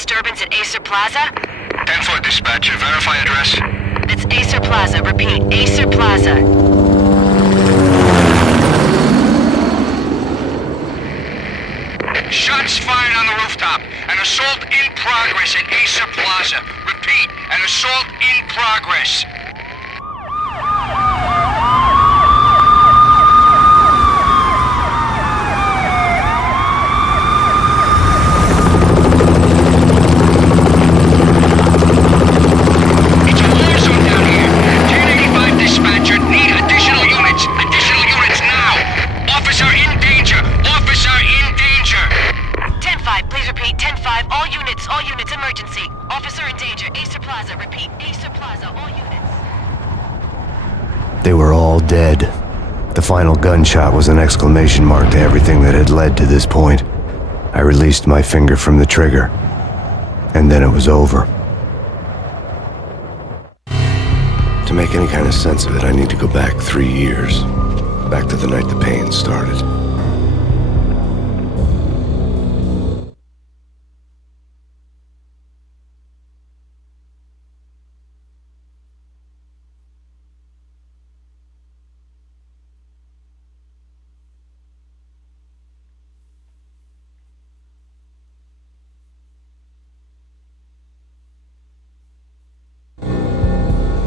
disturbance at Acer Plaza? 10-4 dispatcher. Verify address. It's Acer Plaza. Repeat, Acer Plaza. Shots fired on the rooftop. An assault in progress at Acer Plaza. Repeat, an assault in progress. It's a war zone down here. 1085 dispatcher. Need additional units. Additional units now. Officer in danger. Officer in danger. 10-5, please repeat. 10-5, all units, emergency. Officer in danger, Acer Plaza. Repeat, Acer Plaza, all units. They were all dead. The final gunshot was an exclamation mark to everything that had led to this point. I released my finger from the trigger, and then it was over. To make any kind of sense of it, I need to go back 3 years. Back to the night the pain started.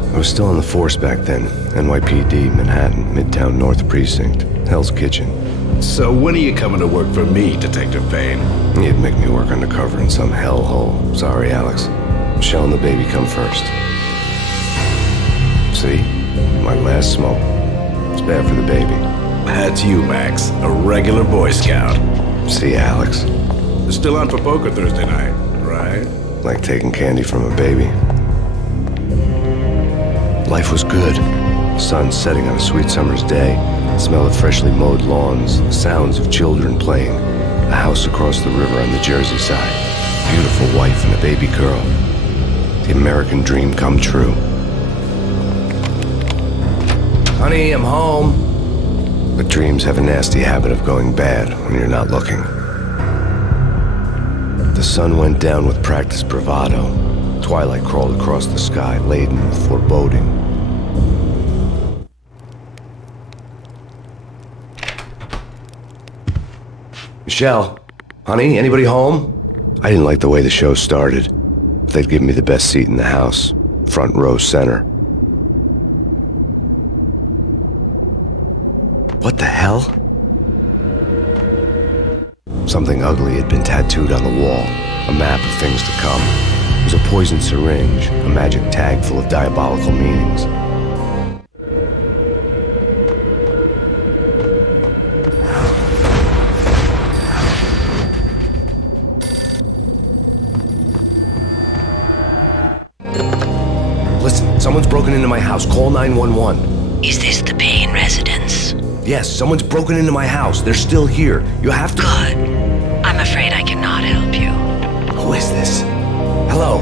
I was still on the force back then. NYPD, Manhattan, Midtown North Precinct, Hell's Kitchen. So when are you coming to work for me, Detective Payne? You'd make me work undercover in some hellhole. Sorry, Alex. Michelle and the baby come first. See? My last smoke. It's bad for the baby. That's you, Max. A regular Boy Scout. See, Alex? Still on for poker Thursday night, right? Like taking candy from a baby. Life was good. Sun setting on a sweet summer's day. The smell of freshly mowed lawns. The sounds of children playing. A house across the river on the Jersey side. Beautiful wife and a baby girl. The American dream come true. Honey, I'm home. But dreams have a nasty habit of going bad when you're not looking. The sun went down with practiced bravado. Twilight crawled across the sky, laden with foreboding. Michelle, honey, anybody home? I didn't like the way the show started. They'd give me the best seat in the house, front row center. What the hell? Something ugly had been tattooed on the wall, a map of things to come. It was a poisoned syringe, a magic tag full of diabolical meanings. Listen, someone's broken into my house. Call 911. Is this the Payne residence? Yes, someone's broken into my house. They're still here. You have to... Good. I'm afraid I cannot help you. Who is this? Hello?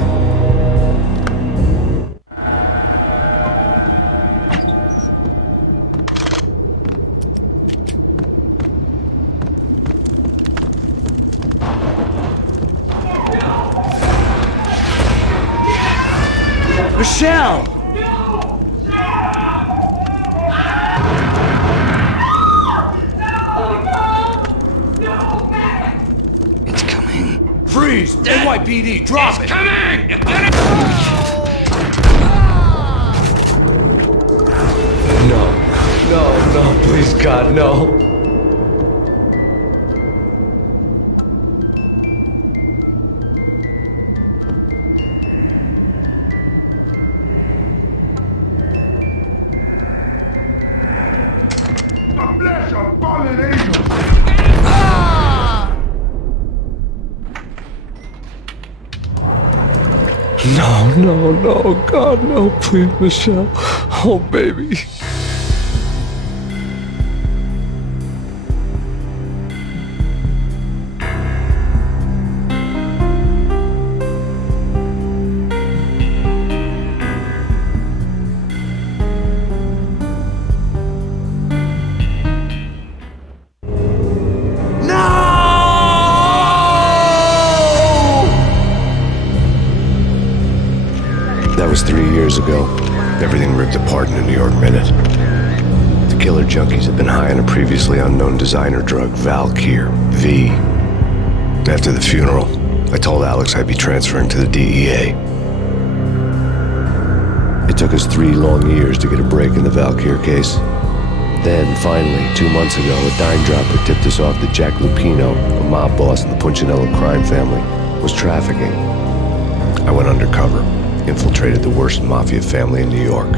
Michelle! It's coming. Freeze! NYPD, drop it! Coming! No, please, God, no. The flesh of fallen angels! No, God, no, please, Michelle. Oh, baby. years ago, everything ripped apart in a New York minute. The killer junkies had been high on a previously unknown designer drug, Valkyr, V. After the funeral, I told Alex I'd be transferring to the DEA. It took us 3 long years to get a break in the Valkyr case. Then, finally, 2 months ago, a dime dropper tipped us off that Jack Lupino, a mob boss in the Punchinello crime family, was trafficking. I went undercover, infiltrated the worst mafia family in New York.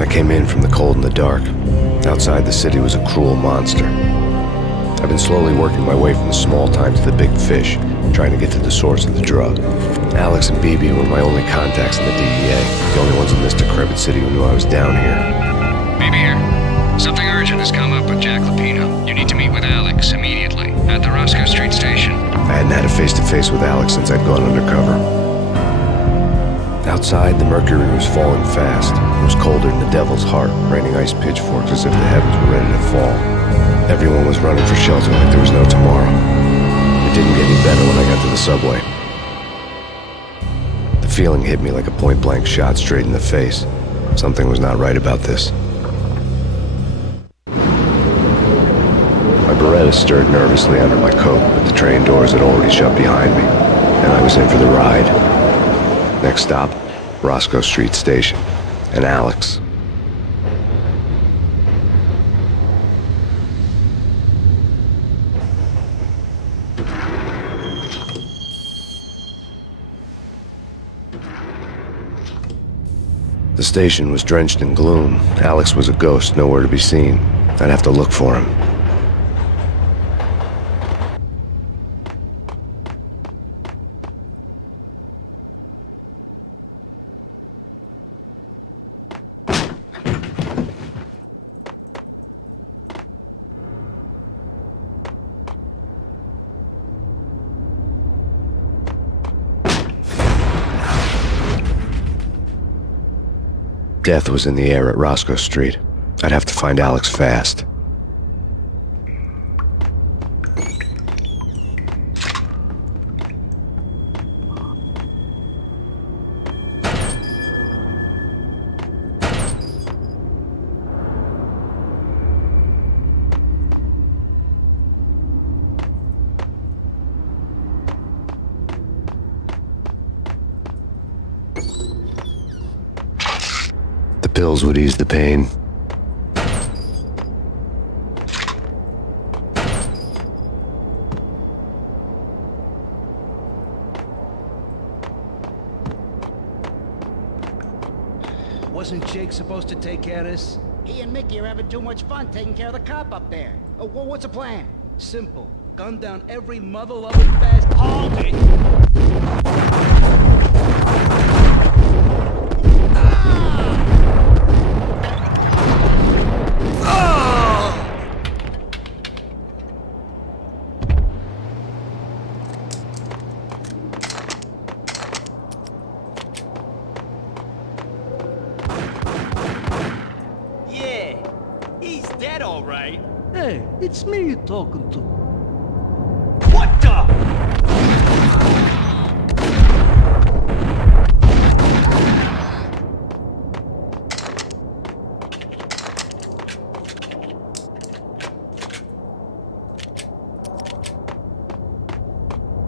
I came in from the cold and the dark. Outside, the city was a cruel monster. I've been slowly working my way from the small time to the big fish, trying to get to the source of the drug. Alex and BB were my only contacts in the DEA, the only ones in this decrepit city who knew I was down here. BB here. Something urgent has come up with Jack Lupino. You need to meet with Alex immediately at the Roscoe Street station. I hadn't had a face-to-face with Alex since I'd gone undercover. Outside, the mercury was falling fast. It was colder than the devil's heart, raining ice pitchforks as if the heavens were ready to fall. Everyone was running for shelter like there was no tomorrow. It didn't get any better when I got to the subway. The feeling hit me like a point-blank shot straight in the face. Something was not right about this. My Beretta stirred nervously under my coat, but the train doors had already shut behind me, and I was in for the ride. Next stop, Roscoe Street Station, and Alex. The station was drenched in gloom. Alex was a ghost, nowhere to be seen. I'd have to look for him. Death was in the air at Roscoe Street. I'd have to find Alex fast. Pills would ease the pain. Wasn't Jake supposed to take care of this? He and Mickey are having too much fun taking care of the cop up there. What's the plan? Simple. Gun down every mother-loving fast. Hold it! Hey, it's me you're talking to. What the?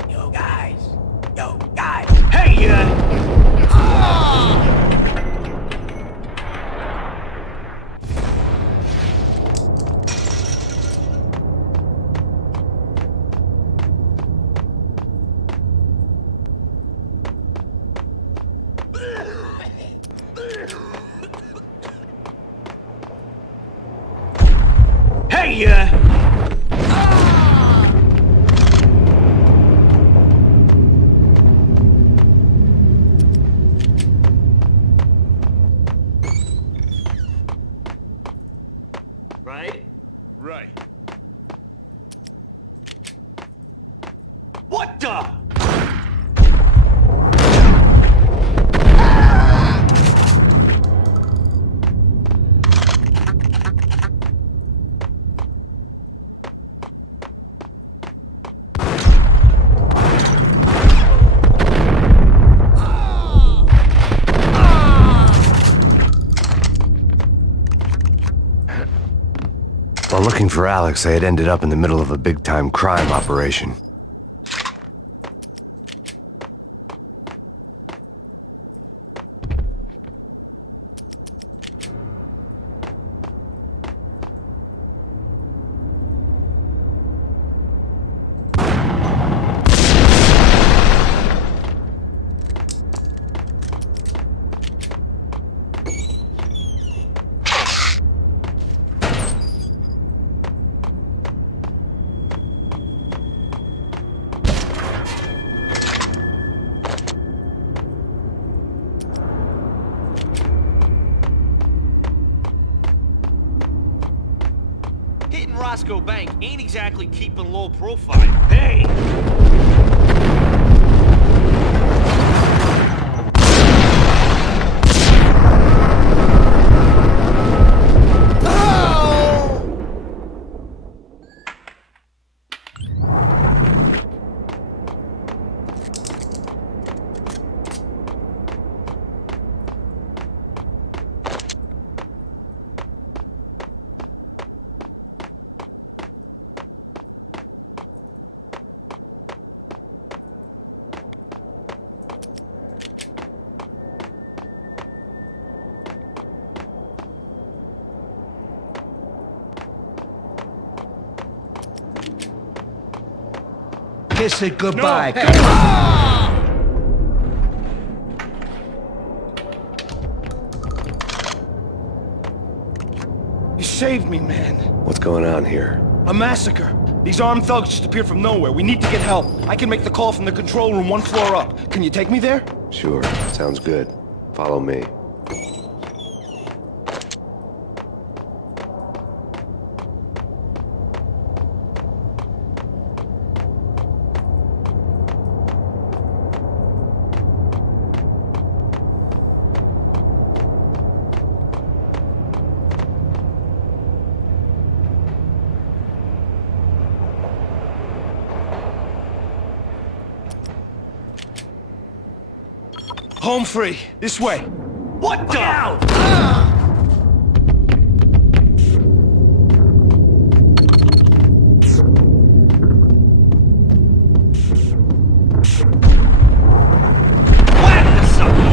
Yo guys! Hey, What the? While looking for Alex, I had ended up in the middle of a big-time crime operation. Hitting Roscoe Bank ain't exactly keeping low profile. Hey! Kiss it goodbye. No, hey. Come on. You saved me, man. What's going on here? A massacre. These armed thugs just appeared from nowhere. We need to get help. I can make the call from the control room 1 floor up. Can you take me there? Sure, sounds good. Follow me. Home free. This way. What the? Out! Whack the sucker!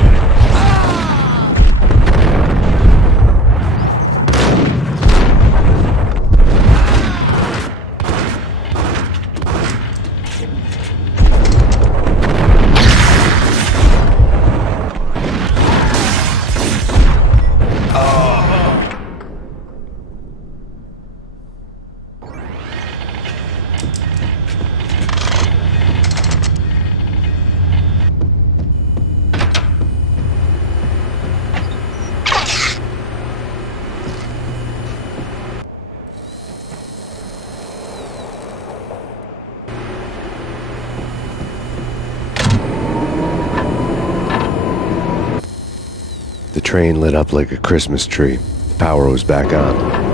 The train lit up like a Christmas tree. The power was back on.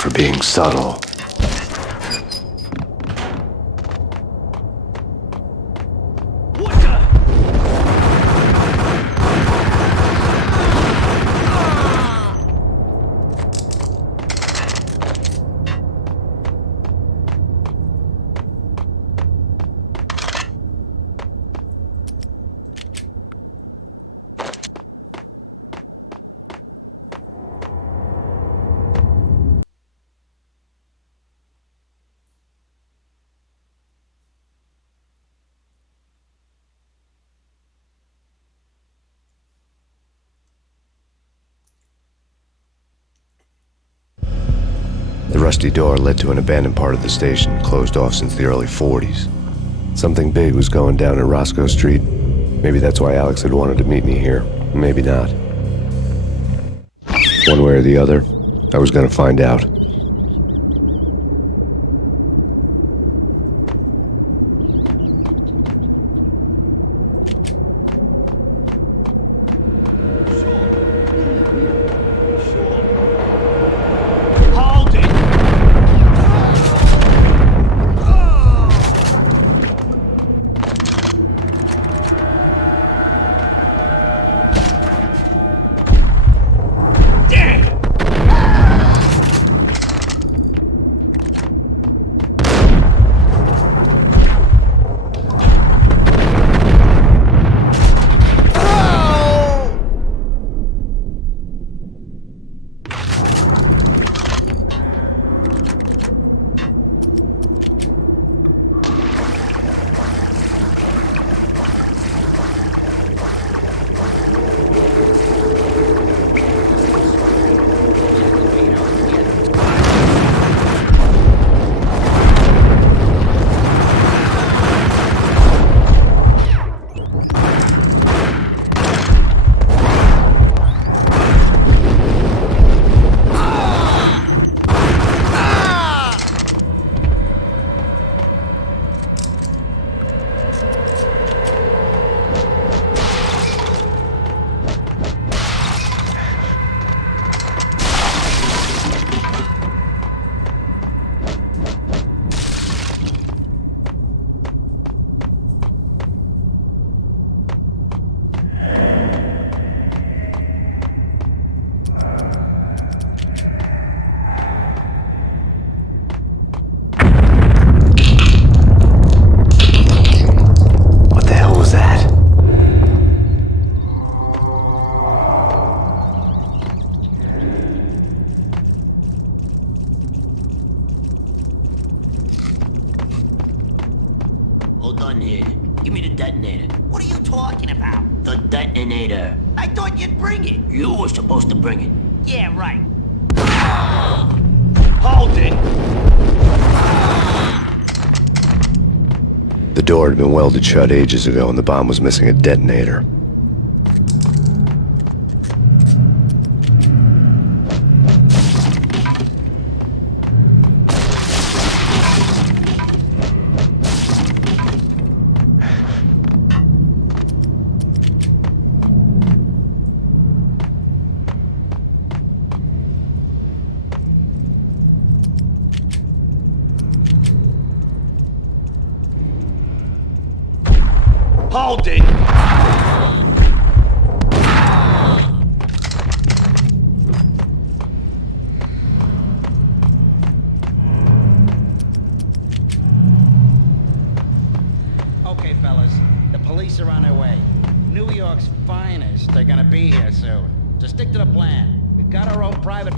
for being subtle. What the? The rusty door led to an abandoned part of the station, closed off since the early 40s. Something big was going down at Roscoe Street. Maybe that's why Alex had wanted to meet me here. Maybe not. One way or the other, I was gonna find out. Hold it! What the hell was that? Hold on here. Give me the detonator. What are you talking about? The detonator. I thought you'd bring it. You were supposed to bring it. Yeah, right. Hold it! The door had been welded shut ages ago and the bomb was missing a detonator. Hold it! Okay, fellas. The police are on their way. New York's finest. They're gonna be here soon. So stick to the plan. We've got our own private...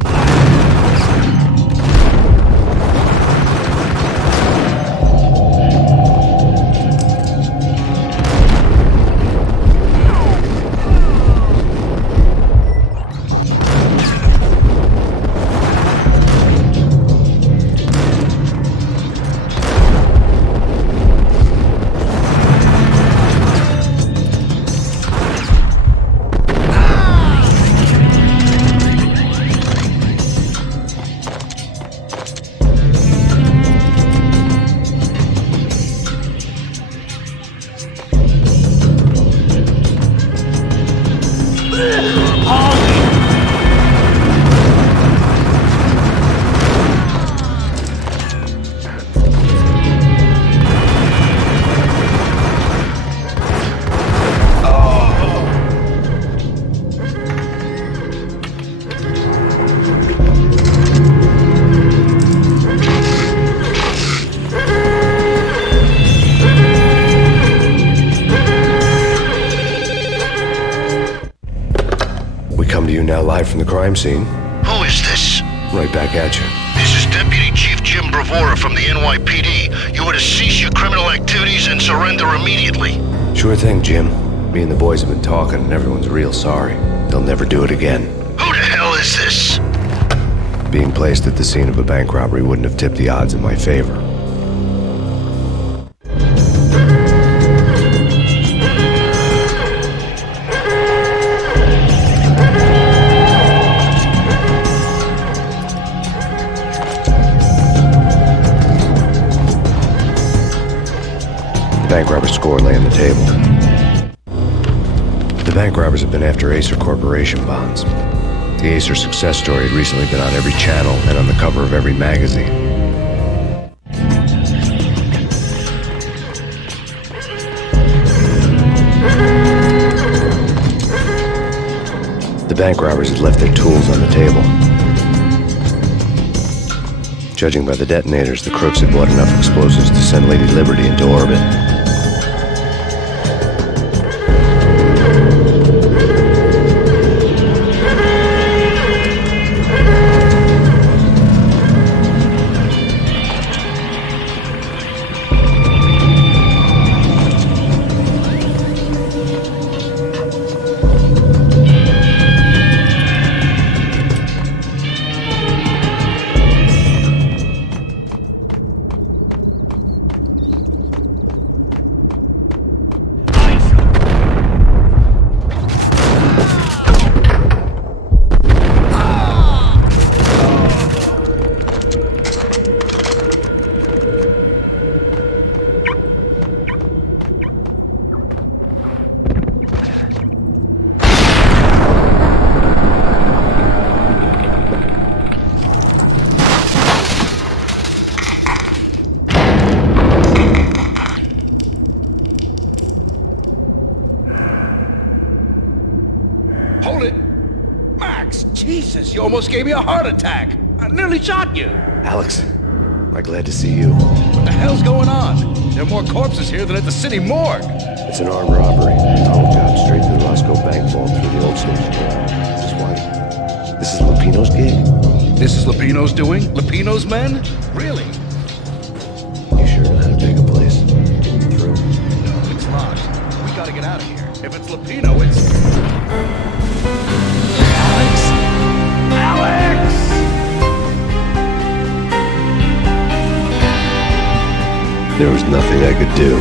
We come to you now live from the crime scene. Who is this? Right back at you. This is Deputy Chief Jim Bravura from the NYPD. You are to cease your criminal activities and surrender immediately. Sure thing, Jim. Me and the boys have been talking, and everyone's real sorry. They'll never do it again. Who the hell is this? Being placed at the scene of a bank robbery wouldn't have tipped the odds in my favor. Bank robber's score lay on the table. The bank robbers have been after Acer Corporation bonds. The Acer success story had recently been on every channel and on the cover of every magazine. The bank robbers had left their tools on the table. Judging by the detonators, the crooks had bought enough explosives to send Lady Liberty into orbit. Hold it! Max, Jesus, you almost gave me a heart attack. I nearly shot you. Alex, I'm glad to see you. What the hell's going on? There are more corpses here than at the city morgue. It's an armed robbery. Tunnel job straight to the Roscoe Bank vault through the old station. Is this why? This is Lupino's gig? This is Lupino's doing? Lupino's men? Really? You sure know how to take a place? Get me through. No, it's locked. We gotta get out of here. If it's Lupino, it's... Alex! Alex! There was nothing I could do.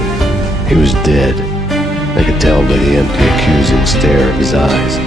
He was dead. I could tell by the empty, accusing stare of his eyes.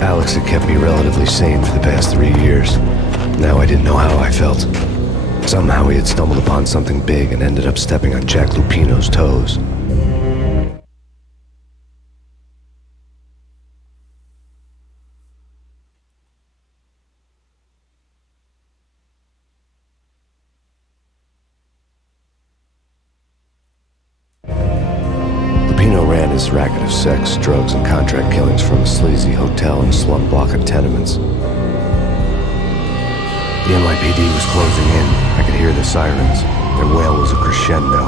Alex had kept me relatively sane for the past 3 years. Now I didn't know how I felt. Somehow he had stumbled upon something big and ended up stepping on Jack Lupino's toes. Lupino ran his racket of sex, drugs, and contract killings from a sleazy hotel in a slum block of tenements. The NYPD was closing in. I could hear the sirens. Their wail was a crescendo.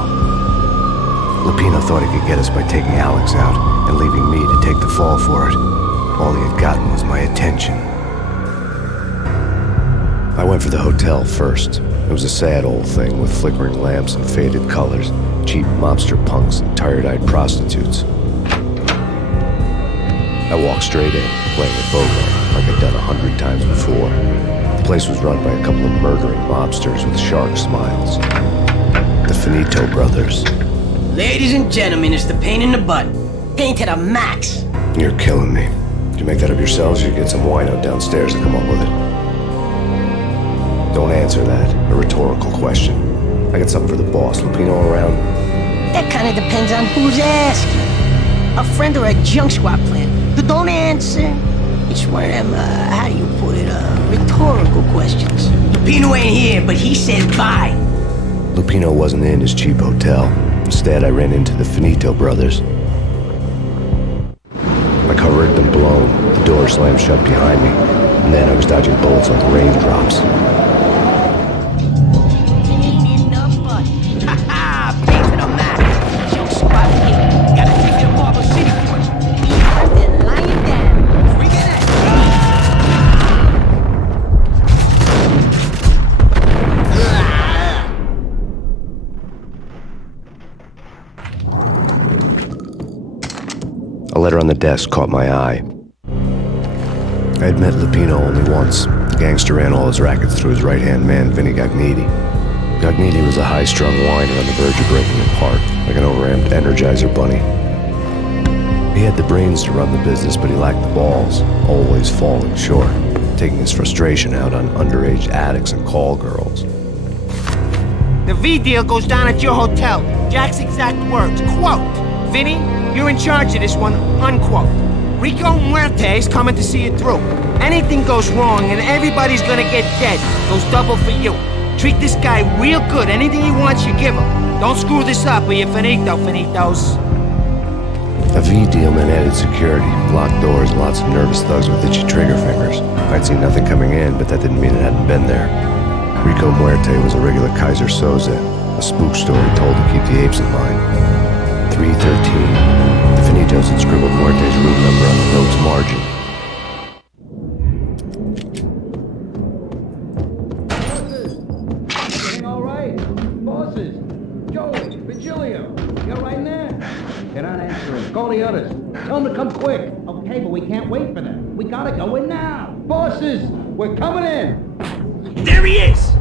Lupino thought he could get us by taking Alex out and leaving me to take the fall for it. All he had gotten was my attention. I went for the hotel first. It was a sad old thing with flickering lamps and faded colors, cheap mobster punks and tired-eyed prostitutes. I walked straight in, playing a Bogart like I'd done 100 times before. The place was run by a couple of murdering mobsters with shark smiles. The Finito brothers. Ladies and gentlemen, it's the pain in the butt. Pain to the max. You're killing me. Did you make that up yourselves, or you get some wino downstairs to come up with it? Don't answer that. A rhetorical question. I got something for the boss. Lupino around? That kind of depends on who's asking. A friend or a junk squad plan. But don't answer. It's one of them, how do you put it, rhetorical questions. Lupino ain't here, but he said bye. Lupino wasn't in his cheap hotel. Instead, I ran into the Finito brothers. My cover had been blown. The door slammed shut behind me. And then I was dodging bullets like raindrops. Pain in the butt. Ha-ha! Pain to the max. Junk squad kid. Gotta take you to Marble City first. I've been lying down. Freaking out. A letter on the desk caught my eye. I had met Lupino only once. The gangster ran all his rackets through his right-hand man, Vinny Gagniti. Gagniti was a high-strung whiner on the verge of breaking apart, like an overamped Energizer bunny. He had the brains to run the business, but he lacked the balls, always falling short, taking his frustration out on underage addicts and call girls. The V deal goes down at your hotel. Jack's exact words, quote, "Vinny, you're in charge of this one," unquote. Rico Muerte's coming to see it through. Anything goes wrong and everybody's gonna get dead. Goes double for you. Treat this guy real good. Anything he wants, you give him. Don't screw this up or you're finito, finitos. A V deal meant added security, locked doors, and lots of nervous thugs with itchy trigger fingers. I'd seen nothing coming in, but that didn't mean it hadn't been there. Rico Muerte was a regular Kaiser Soze, a spook story told to keep the apes in mind. 313. The Finitos had scribbled Muerte's room number on the note's margin. Everything all right? Bosses? Joey, Virgilio, you all right in there? They're not answering. Call the others. Tell them to come quick. Okay, but we can't wait for them. We gotta go in now. Bosses, we're coming in. There he is!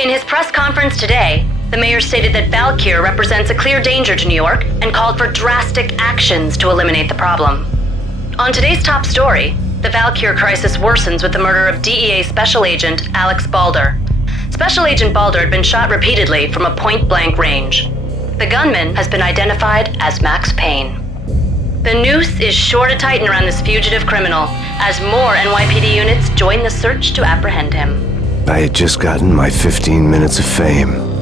In his press conference today, the mayor stated that Valkyr represents a clear danger to New York and called for drastic actions to eliminate the problem. On today's top story, the Valkyr crisis worsens with the murder of DEA Special Agent Alex Balder. Special Agent Balder had been shot repeatedly from a point-blank range. The gunman has been identified as Max Payne. The noose is sure to tighten around this fugitive criminal as more NYPD units join the search to apprehend him. I had just gotten my 15 minutes of fame.